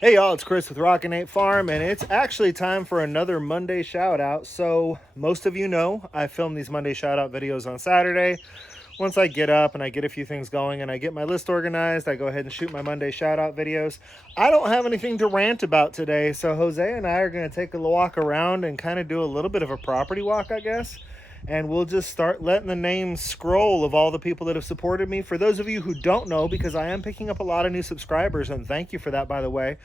Hey y'all, it's Chris with Rockin Farm, and it's actually time for another Monday shout out. So most of you know I film these Monday shout out videos on Saturday. Once I get up and I get a few things going and I get my list organized, I go ahead and shoot my Monday shout out videos. I don't have anything to rant about today, so Jose and I are going to take a walk around and kind of do a little bit of a property walk, I guess. And we'll just start letting the names scroll of all the people that have supported me. For those of you who don't know, because I am picking up a lot of new subscribers, and thank you for that, by the way.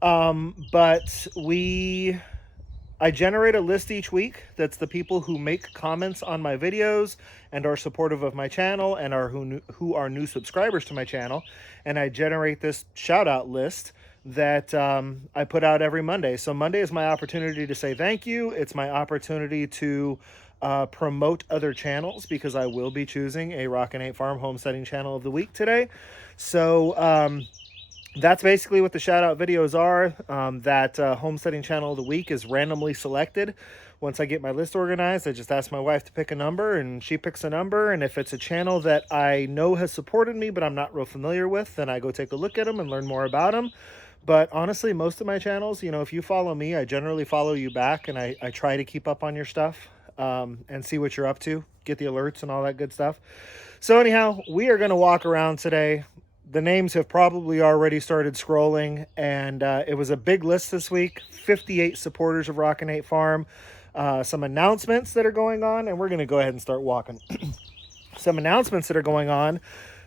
But I generate a list each week that's the people who make comments on my videos and are supportive of my channel and are who are new subscribers to my channel. And I generate this shout out list that I put out every Monday. So Monday is my opportunity to say thank you. It's my opportunity to promote other channels, because I will be choosing a Rockin Farm homesteading channel of the week today. So that's basically what the shout out videos are. That homesteading channel of the week is randomly selected. Once I get my list organized, I just ask my wife to pick a number and she picks a number. And if it's a channel that I know has supported me, but I'm not real familiar with, then I go take a look at them and learn more about them. But honestly, most of my channels, if you follow me, I generally follow you back, and I try to keep up on your stuff and see what you're up to, get the alerts and all that good stuff. So anyhow, we are going to walk around today. The names have probably already started scrolling, and it was a big list this week. 58 supporters of Rockin Farm. Some announcements that are going on, and we're going to go ahead and start walking. Some announcements that are going on.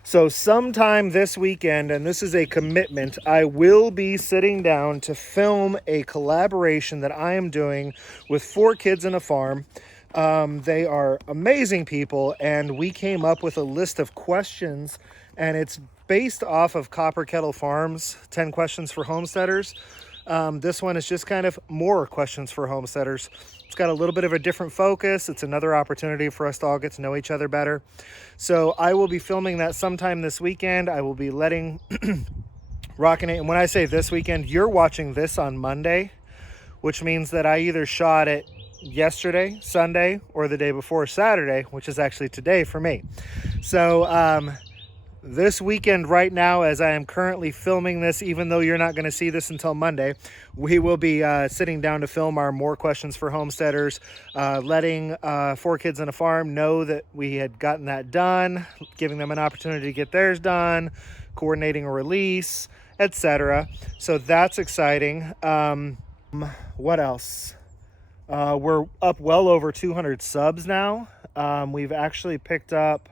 So sometime this weekend, and this is a commitment, I will be sitting down to film a collaboration that I am doing with 4 kids in a farm. They are amazing people, and we came up with a list of questions, and it's based off of Copper Kettle Farms, 10 questions for homesteaders. This one is just kind of more questions for homesteaders. It's got a little bit of a different focus. It's another opportunity for us to all get to know each other better. So I will be filming that sometime this weekend. I will be letting Rockin' It. And when I say this weekend, you're watching this on Monday, which means that I either shot it yesterday, Sunday, or the day before, Saturday, which is actually today for me. So this weekend right now, as I am currently filming this, even though you're not going to see this until Monday, we will be sitting down to film our More Questions for Homesteaders, letting 4 kids in a farm know that we had gotten that done, giving them an opportunity to get theirs done, coordinating a release, etc. So that's exciting. What else? We're up well over 200 subs now. We've actually picked up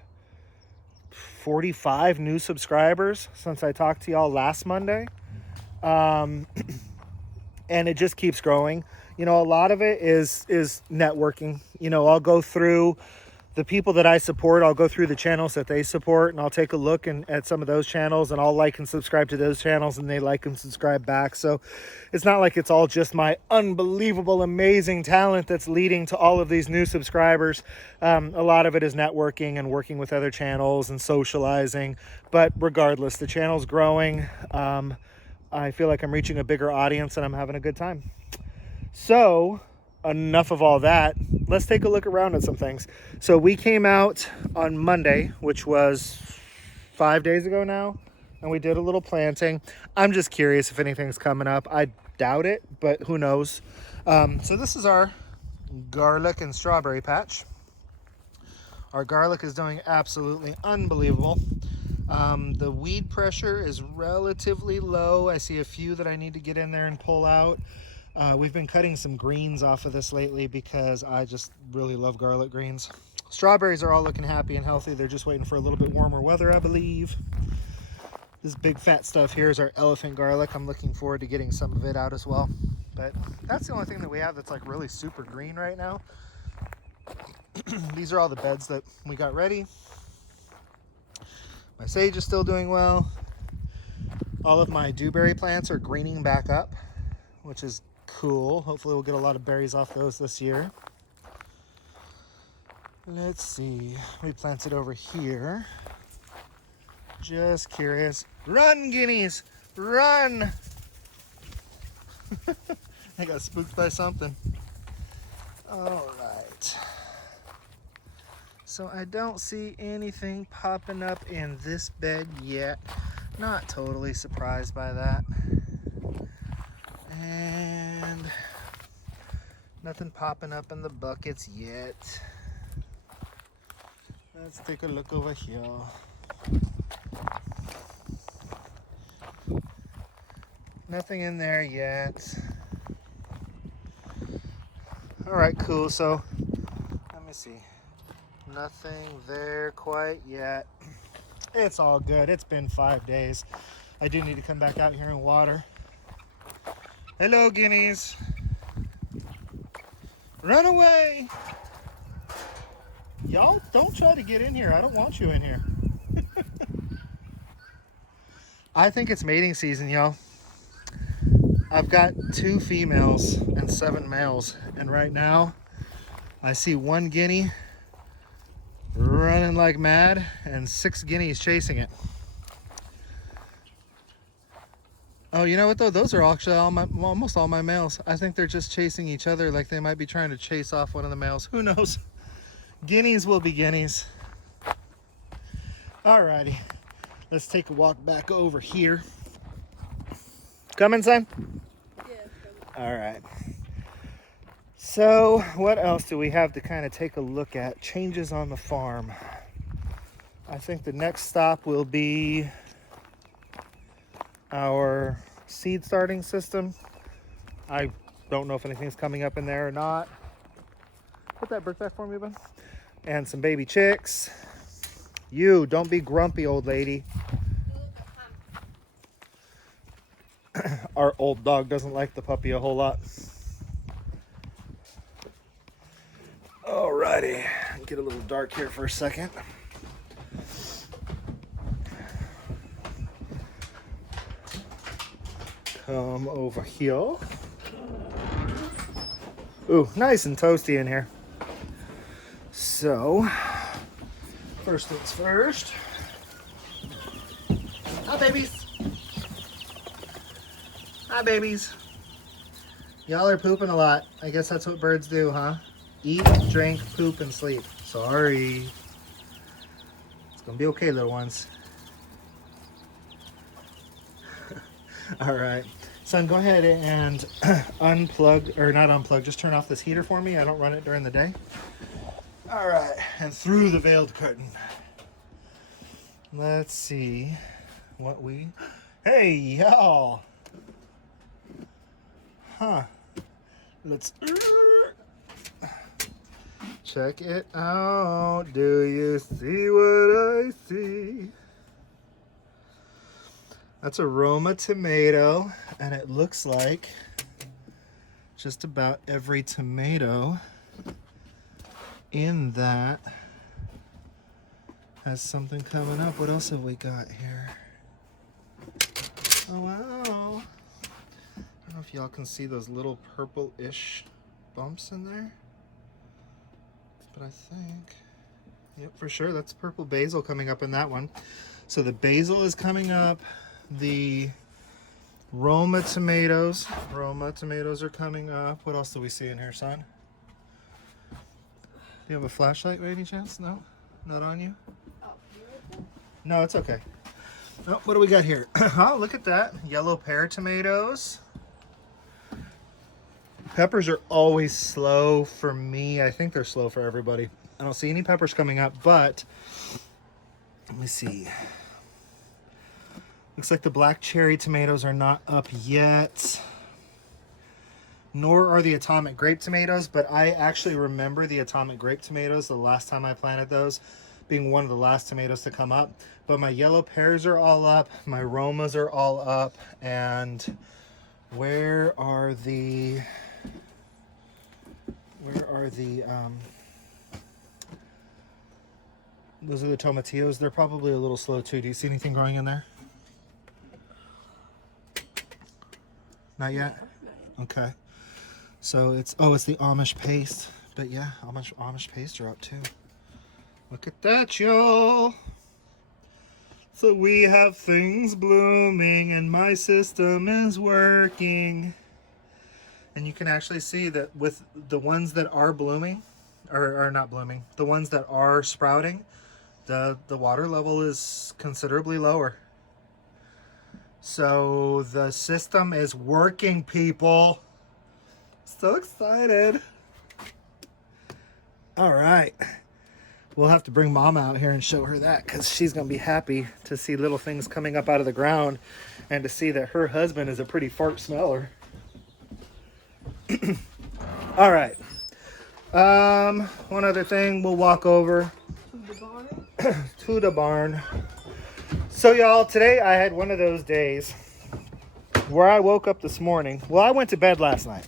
45 new subscribers since I talked to y'all last Monday. And it just keeps growing. A lot of it is networking. I'll go through the people that I support. I'll go through the channels that they support, and I'll take a look at some of those channels, and I'll like and subscribe to those channels, and they like and subscribe back. So it's not like it's all just my unbelievable, amazing talent that's leading to all of these new subscribers. A lot of it is networking and working with other channels and socializing. But regardless, the channel's growing. I feel like I'm reaching a bigger audience, and I'm having a good time. So enough of all that. Let's take a look around at some things. So we came out on Monday, which was 5 days ago now, and we did a little planting. I'm just curious if anything's coming up. I doubt it, but who knows. So this is our garlic and strawberry patch. Our garlic is doing absolutely unbelievable. The weed pressure is relatively low. I see a few that I need to get in there and pull out. We've been cutting some greens off of this lately because I just really love garlic greens. Strawberries are all looking happy and healthy. They're just waiting for a little bit warmer weather, I believe. This big fat stuff here is our elephant garlic. I'm looking forward to getting some of it out as well. But that's the only thing that we have that's like really super green right now. These are all the beds that we got ready. My sage is still doing well. All of my dewberry plants are greening back up, which is cool. Hopefully we'll get a lot of berries off those this year. Let's see. We planted over here. Just curious. Run, guineas! Run! I got spooked by something. All right. So I don't see anything popping up in this bed yet. Not totally surprised by that. Nothing popping up in the buckets yet. Let's take a look over here. Nothing in there yet. All right, cool. So let me see. Nothing there quite yet. It's all good. It's been 5 days. I do need to come back out here and water. Hello, guineas. Run away. Y'all don't try to get in here. I don't want you in here. I think it's mating season, y'all. I've got 2 females and 7 males. And right now, I see 1 guinea running like mad and 6 guineas chasing it. Oh, you know what though? Those are actually almost all my males. I think they're just chasing each other, like they might be trying to chase off one of the males. Who knows? Guineas will be guineas. Alrighty, let's take a walk back over here. Coming, son? Yeah. All right. So what else do we have to kind of take a look at? Changes on the farm. I think the next stop will be our seed starting system. I don't know if anything's coming up in there or not. Put that brick back for me, bud. And some baby chicks. You, don't be grumpy, old lady. Our old dog doesn't like the puppy a whole lot. Alrighty, get a little dark here for a second. Come over here. Ooh, nice and toasty in here. So, first things first. Hi, babies. Hi, babies. Y'all are pooping a lot. I guess that's what birds do, huh? Eat, drink, poop, and sleep. Sorry. It's gonna be okay, little ones. All right. Son, go ahead and unplug, or not unplug, just turn off this heater for me. I don't run it during the day. All right, and through the veiled curtain. Let's see what we... Hey, y'all. Huh. Let's... Check it out. Do you see what I see? That's a Roma tomato, and it looks like just about every tomato in that has something coming up. What else have we got here? Oh, wow. I don't know if y'all can see those little purple-ish bumps in there, but I think, yep, for sure, that's purple basil coming up in that one. So the basil is coming up. The Roma tomatoes are coming up. What else do we see in here, son? Do you have a flashlight by any chance? No? Not on you? No, it's okay. Oh, what do we got here? Oh, look at that. Yellow pear tomatoes. Peppers are always slow for me. I think they're slow for everybody. I don't see any peppers coming up, but let me see. Looks like the black cherry tomatoes are not up yet. Nor are the atomic grape tomatoes, but I actually remember the atomic grape tomatoes the last time I planted those being one of the last tomatoes to come up. But my yellow pears are all up, my Romas are all up, and where are the those are the tomatillos. They're probably a little slow too. Do you see anything growing in there? Not yet? Okay. So it's the Amish paste. But yeah, Amish paste are up too. Look at that, y'all. So we have things blooming and my system is working. And you can actually see that with the ones that are blooming, or not blooming, the ones that are sprouting, the water level is considerably lower. So the system is working, people. So excited. All right. We'll have to bring Mom out here and show her that, because she's going to be happy to see little things coming up out of the ground and to see that her husband is a pretty fart smeller. All right. One other thing, we'll walk over to the barn. So y'all, today I had one of those days where I woke up this morning. Well, I went to bed last night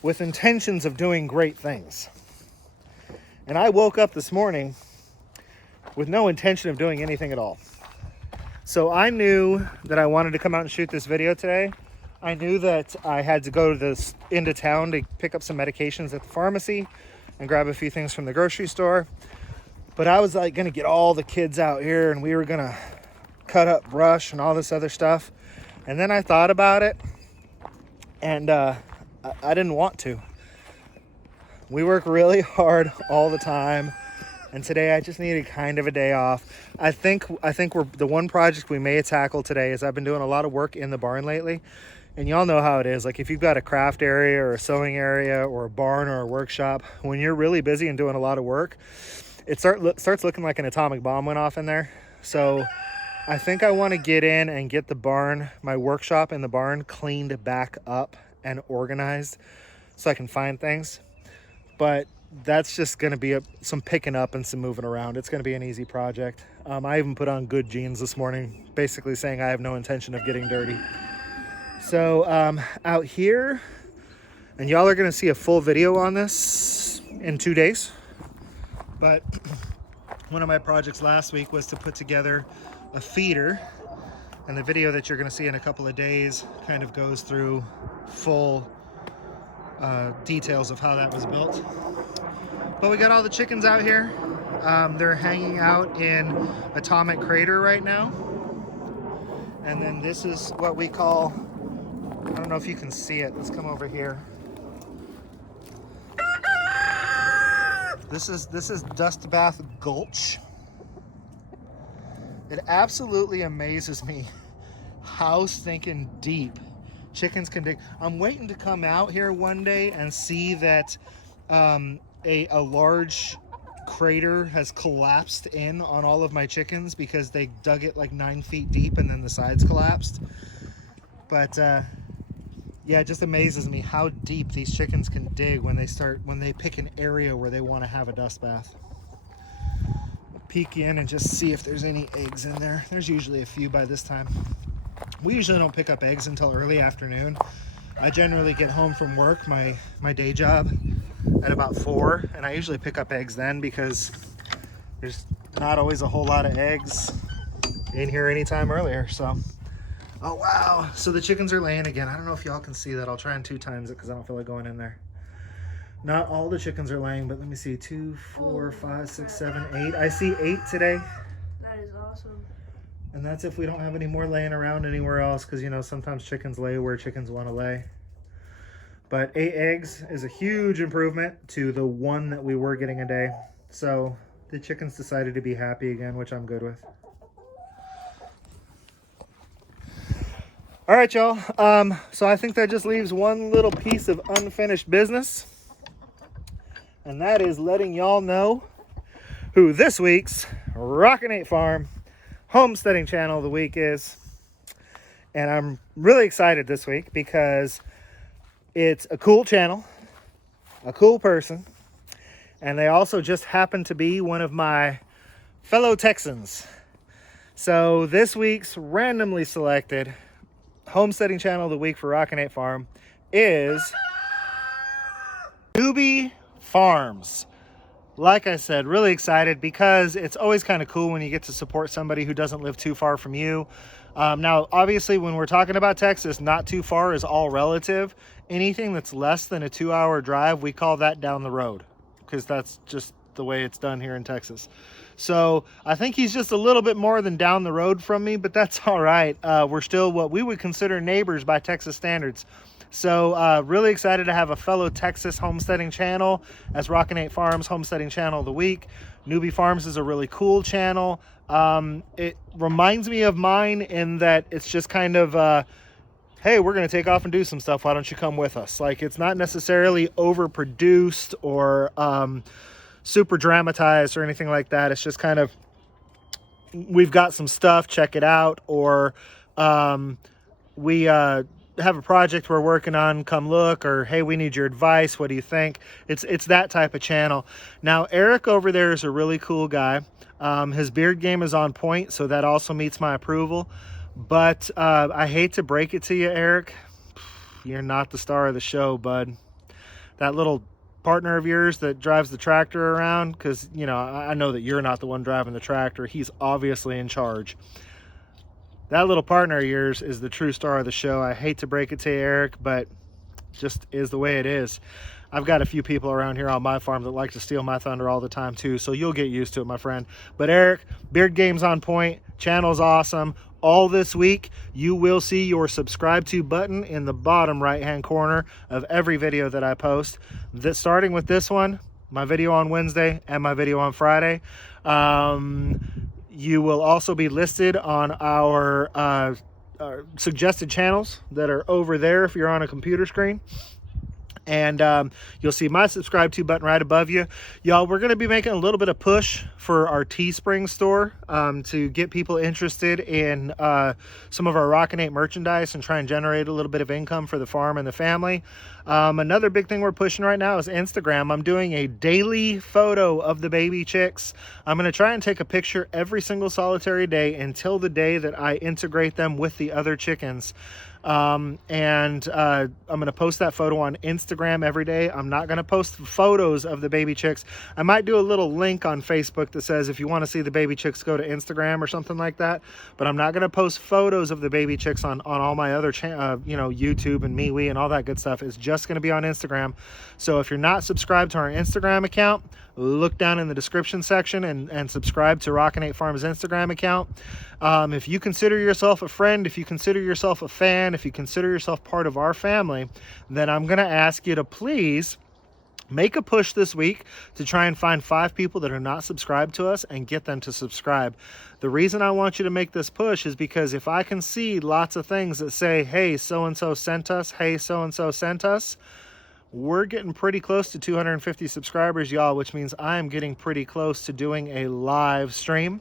with intentions of doing great things. And I woke up this morning with no intention of doing anything at all. So I knew that I wanted to come out and shoot this video today. I knew that I had to go to this into town to pick up some medications at the pharmacy and grab a few things from the grocery store. But I was like gonna get all the kids out here and we were gonna cut up brush and all this other stuff. And then I thought about it and I didn't want to. We work really hard all the time, and today I just needed kind of a day off. I think we're the one project we may tackle today is I've been doing a lot of work in the barn lately, and y'all know how it is. Like if you've got a craft area or a sewing area or a barn or a workshop, when you're really busy and doing a lot of work, it starts looking like an atomic bomb went off in there. So I think I want to get in and get the barn, my workshop in the barn, cleaned back up and organized so I can find things. But that's just going to be some picking up and some moving around. It's going to be an easy project. I even put on good jeans this morning, basically saying I have no intention of getting dirty. So out here, and y'all are going to see a full video on this in 2 days. But one of my projects last week was to put together a feeder. And the video that you're going to see in a couple of days kind of goes through full details of how that was built. But we got all the chickens out here. They're hanging out in Atomic Crater right now. And then this is what we call, I don't know if you can see it. Let's come over here. This is Dust Bath Gulch. It absolutely amazes me how stinking deep chickens can dig. I'm waiting to come out here one day and see that a large crater has collapsed in on all of my chickens because they dug it like 9 feet deep and then the sides collapsed. But yeah, it just amazes me how deep these chickens can dig when they pick an area where they want to have a dust bath. Peek in and just see if there's any eggs in there. There's usually a few by this time. We usually don't pick up eggs until early afternoon. I generally get home from work, my day job, at about 4, and I usually pick up eggs then because there's not always a whole lot of eggs in here anytime earlier. So, oh wow, so the chickens are laying again. I don't know if y'all can see that. I'll try and 2 times it because I don't feel like going in there. Not all the chickens are laying, but let me see, 2, 4, 5, 6, 7, 8. I see 8 today. That is awesome. And that's if we don't have any more laying around anywhere else, because, you know, sometimes chickens lay where chickens want to lay. But 8 eggs is a huge improvement to the 1 that we were getting a day. So the chickens decided to be happy again, which I'm good with. All right, y'all. So I think that just leaves one little piece of unfinished business. And that is letting y'all know who this week's Rockin Farm homesteading channel of the week is. And I'm really excited this week because it's a cool channel, a cool person, and they also just happen to be one of my fellow Texans. So this week's randomly selected homesteading channel of the week for Rockin Farm is Newbie Farms. Like I said, really excited because it's always kind of cool when you get to support somebody who doesn't live too far from you. Now, obviously, when we're talking about Texas, not too far is all relative. Anything that's less than a 2-hour drive, we call that down the road because that's just the way it's done here in Texas. So I think he's just a little bit more than down the road from me, but that's all right. We're still what we would consider neighbors by Texas standards. So really excited to have a fellow Texas homesteading channel as Rockin Farms homesteading channel of the week. Newbie Farms is a really cool channel. It reminds me of mine in that it's just kind of, hey, we're going to take off and do some stuff. Why don't you come with us? Like, it's not necessarily overproduced or super dramatized or anything like that. It's just kind of, we've got some stuff, check it out, or we have a project we're working on, come look, or hey, we need your advice, what do you think? It's that type of channel. Now Eric over there is a really cool guy. His beard game is on point, so that also meets my approval. But I hate to break it to you, Eric, you're not the star of the show, bud. That little partner of yours that drives the tractor around, because you know, I know that you're not the one driving the tractor, he's obviously in charge. That little partner of yours is the true star of the show. I hate to break it to you, Eric, but just is the way it is. I've got a few people around here on my farm that like to steal my thunder all the time too, so you'll get used to it, my friend. But Eric, beard game's on point, channel's awesome. All this week, you will see your subscribe to button in the bottom right-hand corner of every video that I post. Starting with this one, my video on Wednesday and my video on Friday. You will also be listed on our suggested channels that are over there if you're on a computer screen. And you'll see my subscribe to button right above you. Y'all, we're going to be making a little bit of push for our Teespring store to get people interested in some of our Rockin merchandise and try and generate a little bit of income for the farm and the family. Another big thing we're pushing right now is Instagram. I'm doing a daily photo of the baby chicks. I'm going to try and take a picture every single solitary day until the day that I integrate them with the other chickens. I'm going to post that photo on Instagram every day. I'm not going to post photos of the baby chicks. I might do a little link on Facebook that says if you want to see the baby chicks, go to Instagram or something like that, but I'm not going to post photos of the baby chicks on all my other you know, YouTube and MeWe and all that good stuff. It's just going to be on Instagram. So if you're not subscribed to our Instagram account, look down in the description section and subscribe to Rockin Farms Instagram account. If you consider yourself a friend, if you consider yourself a fan, if you consider yourself part of our family, then I'm going to ask you to please make a push this week to try and find 5 people that are not subscribed to us and get them to subscribe. The reason I want you to make this push is because if I can see lots of things that say, hey, so-and-so sent us, hey, so-and-so sent us, we're getting pretty close to 250 subscribers, y'all, which means I'm getting pretty close to doing a live stream.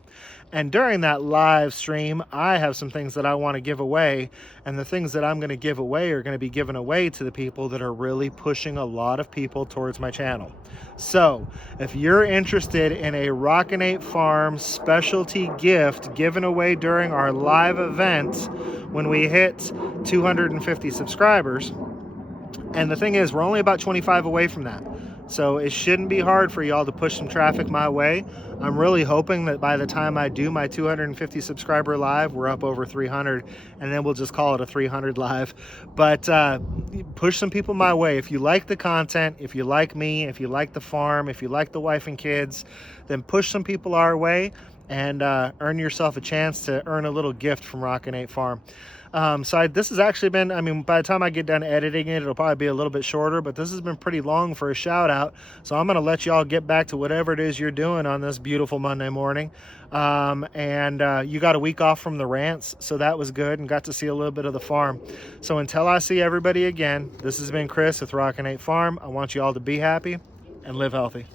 And during that live stream, I have some things that I want to give away. And the things that I'm going to give away are going to be given away to the people that are really pushing a lot of people towards my channel. So if you're interested in a Rockin Farms specialty gift given away during our live event when we hit 250 subscribers, and the thing is, we're only about 25 away from that. So it shouldn't be hard for y'all to push some traffic my way. I'm really hoping that by the time I do my 250 subscriber live, we're up over 300, and then we'll just call it a 300 live. But push some people my way. If you like the content, if you like me, if you like the farm, if you like the wife and kids, then push some people our way and earn yourself a chance to earn a little gift from Rockin Farm. This has actually been, I mean, by the time I get done editing it, it'll probably be a little bit shorter, but this has been pretty long for a shout out. So I'm going to let y'all get back to whatever it is you're doing on this beautiful Monday morning. You got a week off from the rants, so that was good, and got to see a little bit of the farm. So until I see everybody again, this has been Chris with Rockin Farm. I want you all to be happy and live healthy.